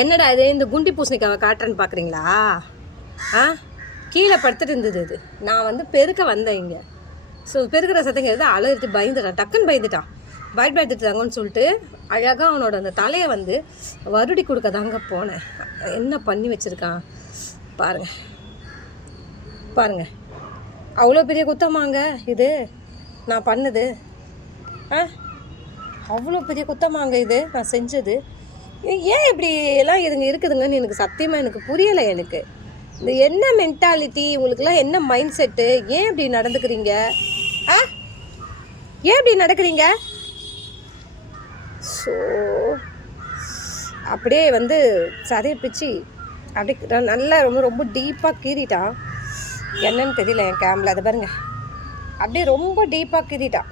என்னடா இது இந்த குண்டி பூசணிக்காவை காட்டுறேன்னு பார்க்குறீங்களா? கீழே படுத்துட்டு இருந்தது. இது நான் வந்து பெருக்க வந்தேன் இங்கே. ஸோ பெருக்கிற சத்தங்க எது அழுதுட்டு பயந்துட்டான், டக்குன்னு பயந்துட்டான். பயந்துட்டாங்கன்னு சொல்லிட்டு அழகாக அவனோட அந்த தலையை வந்து வருடி கொடுக்க தாங்க போனேன். என்ன பண்ணி வச்சுருக்கான் பாருங்கள் பாருங்கள். அவ்வளோ பெரிய குத்தமாங்க இது நான் பண்ணது. அவ்வளோ பெரிய குத்தமாங்க இது நான் செஞ்சது. ஏன் இப்படி எல்லாம் இதுங்க இருக்குதுங்கன்னு எனக்கு சத்தியமாக எனக்கு புரியலை. எனக்கு இந்த என்ன மென்டாலிட்டி உங்களுக்குலாம், என்ன மைண்ட் செட்டு, ஏன் இப்படி நடந்துக்கிறீங்க? ஏன் இப்படி நடக்கிறீங்க? ஸோ அப்படியே வந்து சதையை பிச்சு அப்படியே நல்லா ரொம்ப ரொம்ப டீப்பாக கீறிட்டான். என்னன்னு தெரியல என் கேமில், அதை பாருங்க. அப்படியே ரொம்ப டீப்பாக கீறிட்டான்.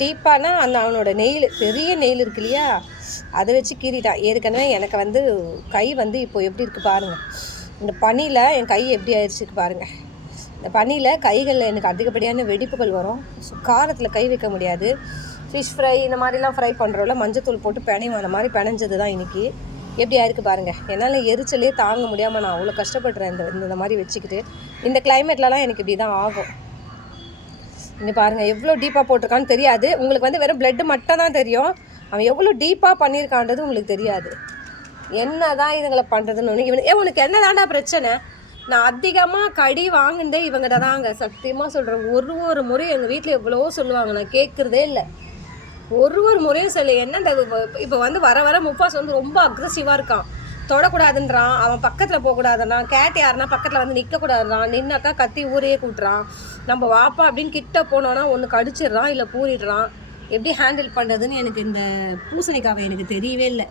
டீப்பானா அந்த அவனோட நெயில், பெரிய நெயில் இருக்கு இல்லையா, அதை வச்சு கீறிட்டான். ஏற்கனவே எனக்கு வந்து கை வந்து இப்போது எப்படி இருக்குது பாருங்கள். இந்த பனியில் என் கை எப்படி ஆயிடுச்சுக்கு பாருங்கள். இந்த பனியில் கைகளில் எனக்கு அதிகப்படியான வெடிப்புகள் வரும். ஸோ காரத்தில் கை வைக்க முடியாது. ஃபிஷ் ஃப்ரை இந்த மாதிரிலாம் ஃப்ரை பண்ணுறோம்ல, மஞ்சத்தூள் போட்டு பிணையும், அந்த மாதிரி பிணைஞ்சது தான் இன்றைக்கி. எப்படி ஆயிருக்கு பாருங்கள். என்னால் எரிச்சலே தாங்க முடியாமல் நான் அவ்வளோ கஷ்டப்படுறேன் இந்த மாதிரி வச்சுக்கிட்டு. இந்த கிளைமேட்லலாம் எனக்கு இப்படி தான் ஆகும். இங்கே பாருங்கள் எவ்வளோ டீப்பாக போட்டிருக்கான்னு தெரியாது உங்களுக்கு. வந்து வெறும் பிளட்டு மட்டும் தான் தெரியும். அவன் எவ்வளோ டீப்பாக பண்ணியிருக்கான்றது உங்களுக்கு தெரியாது. என்ன தான் இதுங்களை பண்ணுறதுன்னு ஒன்று. உனக்கு என்ன தாண்டா பிரச்சனை? நான் அதிகமாக கடி வாங்கினதே இவங்கிட்ட தாங்க, சத்தியமாக சொல்கிறேன். ஒரு முறையும் எங்கள் வீட்டில் எவ்வளவோ சொல்லுவாங்க, நான் கேட்குறதே இல்லை. ஒரு முறையும் சொல்லு. என்ன இப்போ வந்து வர முப்பாஸ் வந்து ரொம்ப அக்ரெசிவாக இருக்கான். தொடக்கூடாதுன்றான், அவன் பக்கத்தில் போகக்கூடாதுன்றான், கேட் யாருன்னா பக்கத்தில் வந்து நிற்கக்கூடாதுன்றான், நின்னாக்கா கத்தி ஊரையே கூட்டுறான். நம்ம வாப்பா அப்படின்னு கிட்ட போனோன்னா ஒன்று கடிச்சிடுறான், இல்லை பூரிடுறான். எப்படி ஹேண்டில் பண்ணுறதுன்னு எனக்கு இந்த பூசணிக்காவை எனக்கு தெரியவே இல்லை.